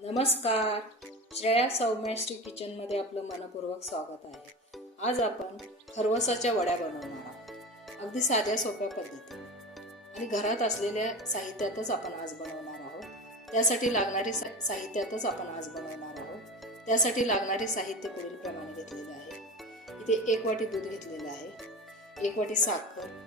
नमस्कार. श्रेया सौम्यश्री किचनमध्ये आपलं मनपूर्वक स्वागत आहे. आज आपण खरवसाच्या वड्या बनवणार आहोत. अगदी साध्या सोप्या पद्धतीने. आणि घरात असलेल्या साहित्यातच आपण आज बनवणार आहोत. त्यासाठी लागणारी सा साहित्यातच आपण आज बनवणार आहोत. त्यासाठी लागणारे साहित्य पुढील प्रमाणे घेतलेले आहे. इथे एक वाटी दूध घेतलेलं आहे. एक वाटी साखर.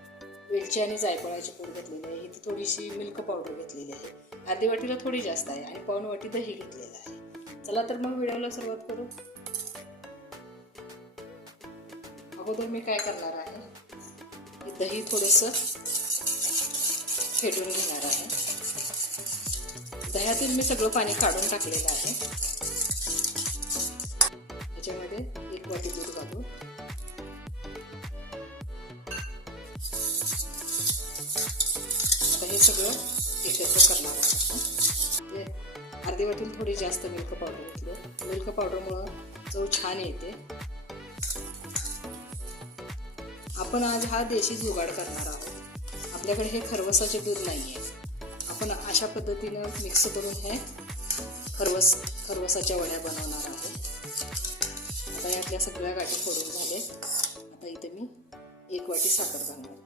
वेलची आणि जायफळाची पूड घेतलेली आहे. इथे थोडीशी मिल्क पावडर घेतलेली आहे. अर्धी वाटीला थोडी जास्त आहे आणि पाऊण वाटी दही घेतलेलं आहे. चला तर मग व्हिडिओला सुरुवात करू. अगोदर मी काय करणार आहे? दही थोडस फेटून घेणार आहे. दह्यातील मी सगळं पाणी काढून टाकलेलं आहे. त्याच्यामध्ये एक वाटी दूध घालू. सगळं एकत्र करणार आहोत अर्धी वाटीला थोडी जास्त मिल्क पावडर घेतली. मिल्क पावडरमुळं चव छान येते. आपण आज हा देशी जुगाड करणार आहोत. आपल्याकडे हे खरवसाचे दूध नाही आहे आपण अशा पद्धतीनं मिक्स करून हे खरवस खरवसाच्या वड्या बनवणार आहोत. आता यातल्या सगळ्या गाठी फोडून झाले. आता इथे मी एक वाटी साखर घालणार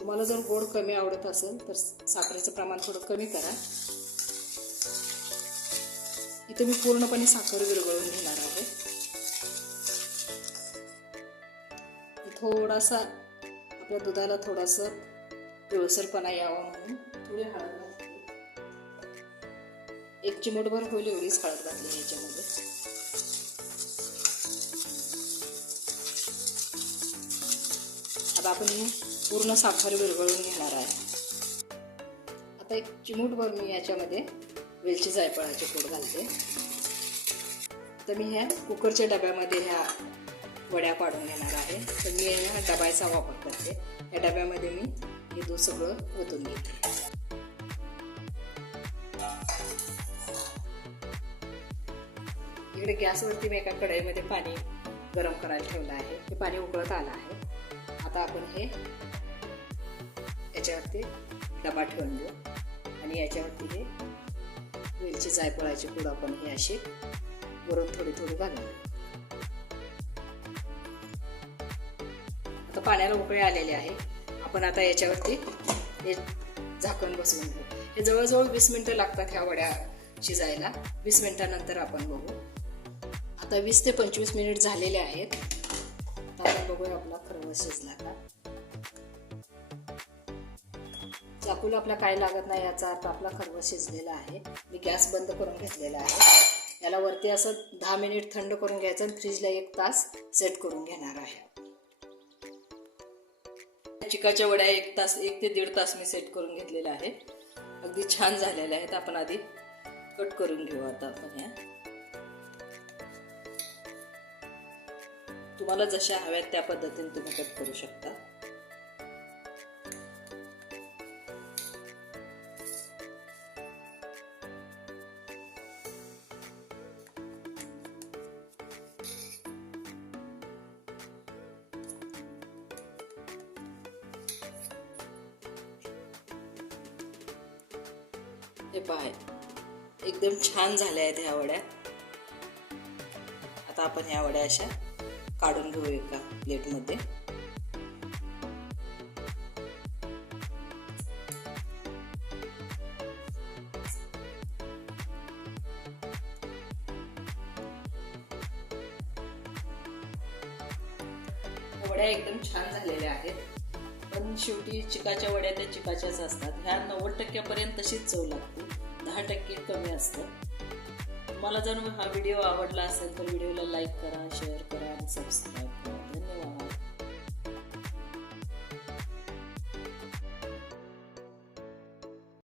तुम्हाला जर गोड कमी आवडत असेल तर साखरेचं प्रमाण थोडं कमी करा. इथे मी पूर्णपणे साखर विरघळून घेणार आहे. थोडासा आपल्या दुधाला थोडासा पिळसरपणा यावा म्हणून थोडी हळद घातली. एक चिमूटभर होईल एवढीच हळद घातली याच्यामध्ये. आता आपण पूर्ण साखर विरघळून घेणार आहे. आता एक चिमूटभर मी याच्यामध्ये वेलची जायफळाचे पूड घालते. तर मी ह्या कुकरच्या डब्यामध्ये ह्या वड्या पाडून घेणार आहे. तर मी ह्या डब्याचा वापर करते. या डब्यामध्ये मी हे दूध सगळं ओतून घेते. इकडे गॅसवरती मी एका कढईमध्ये पाणी गरम करायला ठेवलं आहे. हे पाणी उकळत आलं आहे. आता आपण हे याच्यावरती डबा ठेवून देऊ. आणि याच्यावरती हे वेलची जायफळाची पूड आपण हे अशी वरून थोडी थोडी घालू आता पाण्याला उकळे आलेले आहे. आपण आता याच्यावरती हे झाकण बसवून घेऊ. हे जवळजवळ वीस मिनिटं लागतात ह्या वड्या शिजायला. वीस मिनिटानंतर आपण बघू. आता वीस ते पंचवीस मिनिट झालेले आहेत. आपण बघूया आपला खरवस शिजला का. चाकूला आपला काय लागत नाही याचा अर्थ आपला खरवस शिजलेला आहे. मी गॅस बंद करून घेतलेला आहे. याला वरती असं दहा मिनिट थंड करून घ्यायचं आणि फ्रीजला एक तास सेट करून घेणार आहे. चिकाच्या वड्या एक तास एक ते दीड तास मी सेट करून घेतलेल्या आहेत अगदी छान झालेल्या आहेत. आपण आधी कट करून घेऊ आता आपण ह्या तुम्हाला जशा हव्यात त्या पद्धतीने तुम्ही कट करू शकता. म्हणजे हे पहा एकदम छान झाल्या आहेत ह्या वड्या. आता आपण ह्या वड्या अशा काढून घेऊ एका प्लेटमध्ये. वड्या एकदम छान झालेल्या आहेत. पण शेवटी चिकाच्या वड्या त्या चिकाच्याच असतात. ह्या नव्वद टक्क्यापर्यंत तशीच चव लागते. दहा टक्के कमी असतं. तुम्हाला जर हा व्हिडिओ आवडला असेल तर व्हिडिओला लाईक करा शेअर करा आणि सबस्क्राईब